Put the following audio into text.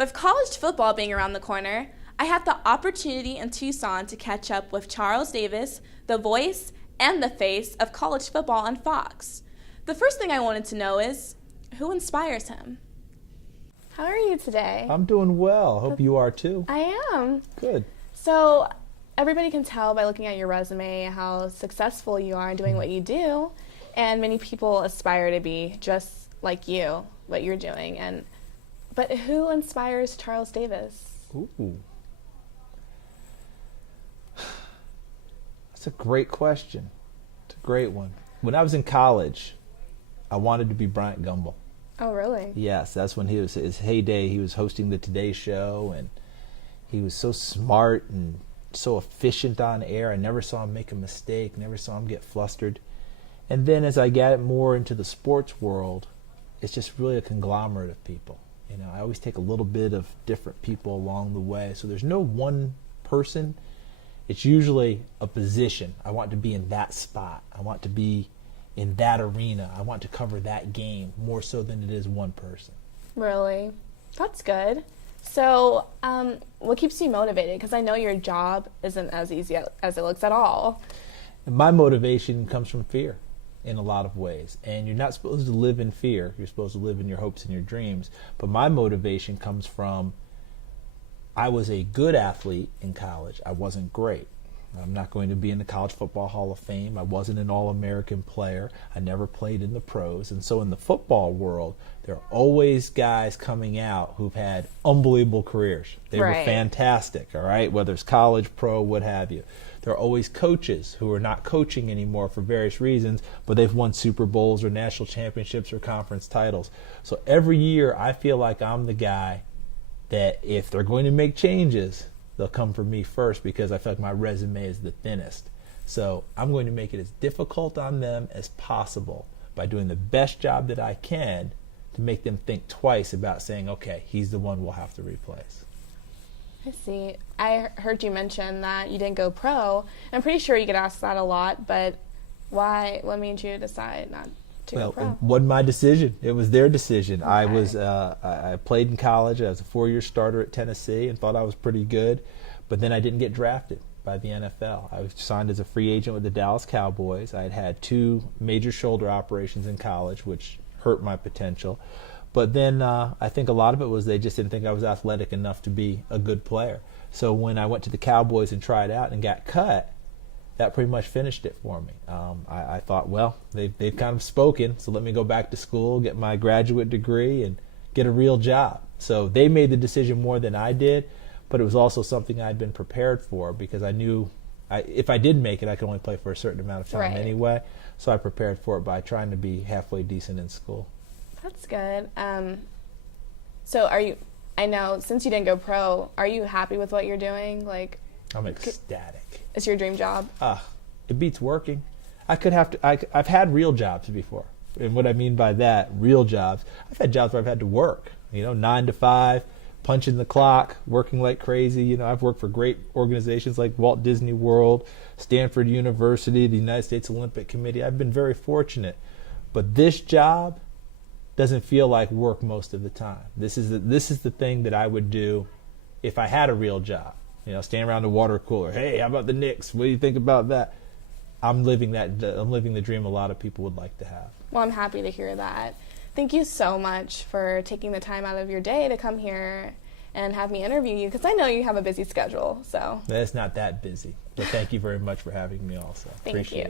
With college football being around the corner, I had the opportunity in Tucson to catch up with Charles Davis, the voice and the face of college football on Fox. The first thing I wanted to know is, who inspires him? How are you today? I'm doing well. Hope you are too. I am. Good. So, everybody can tell by looking at your resume how successful you are in doing what you do, and many people aspire to be just like you, what you're doing. But who inspires Charles Davis? Ooh. That's a great question. It's a great one. When I was in college, I wanted to be Bryant Gumbel. Oh, really? Yes, that's when he was his heyday. He was hosting the Today Show, and he was so smart and so efficient on air. I never saw him make a mistake, never saw him get flustered. And then as I got more into the sports world, it's just really a conglomerate of people. You know, I always take a little bit of different people along the way. So there's no one person. It's usually a position. I want to be in that spot. I want to be in that arena. I want to cover that game more so than it is one person. Really? That's good. So, what keeps you motivated? Because I know your job isn't as easy as it looks at all. And my motivation comes from fear in a lot of ways. And you're not supposed to live in fear. You're supposed to live in your hopes and your dreams. But my motivation comes from I was a good athlete in college. I wasn't great. I'm not going to be in the College Football Hall of Fame. I wasn't an All-American player. I never played in the pros. And so in the football world, there are always guys coming out who've had unbelievable careers. They were fantastic, all right, whether it's college, pro, what have you. There are always coaches who are not coaching anymore for various reasons, but they've won Super Bowls or national championships or conference titles. So every year I feel like I'm the guy that if they're going to make changes, they'll come for me first because I feel like my resume is the thinnest. So I'm going to make it as difficult on them as possible by doing the best job that I can to make them think twice about saying, okay, he's the one we'll have to replace. I see. I heard you mention that you didn't go pro. I'm pretty sure you get asked that a lot, but why? What made you decide not to go pro? Well, it wasn't my decision. It was their decision. Okay. I played in college. I was a 4-year starter at Tennessee and thought I was pretty good, but then I didn't get drafted by the NFL. I was signed as a free agent with the Dallas Cowboys. I had had 2 major shoulder operations in college, which hurt my potential. But then I think a lot of it was they just didn't think I was athletic enough to be a good player. So when I went to the Cowboys and tried out and got cut, that pretty much finished it for me. I thought, well, they've kind of spoken, so let me go back to school, get my graduate degree, and get a real job. So they made the decision more than I did, but it was also something I'd been prepared for because I knew if I did make it, I could only play for a certain amount of time anyway. So I prepared for it by trying to be halfway decent in school. That's good. So I know since you didn't go pro, are you happy with what you're doing? I'm ecstatic. It's your dream job? It beats working. I've had real jobs before. And what I mean by that, real jobs, I've had jobs where I've had to work, 9 to 5, punching the clock, working like crazy. I've worked for great organizations like Walt Disney World, Stanford University, the United States Olympic Committee. I've been very fortunate. But this job doesn't feel like work most of the time. This is the thing that I would do if I had a real job. Stand around the water cooler. Hey, how about the Knicks? What do you think about that? I'm living the dream a lot of people would like to have. Well, I'm happy to hear that. Thank you so much for taking the time out of your day to come here and have me interview you because I know you have a busy schedule. So it's not that busy. But thank you very much for having me also. Thank you.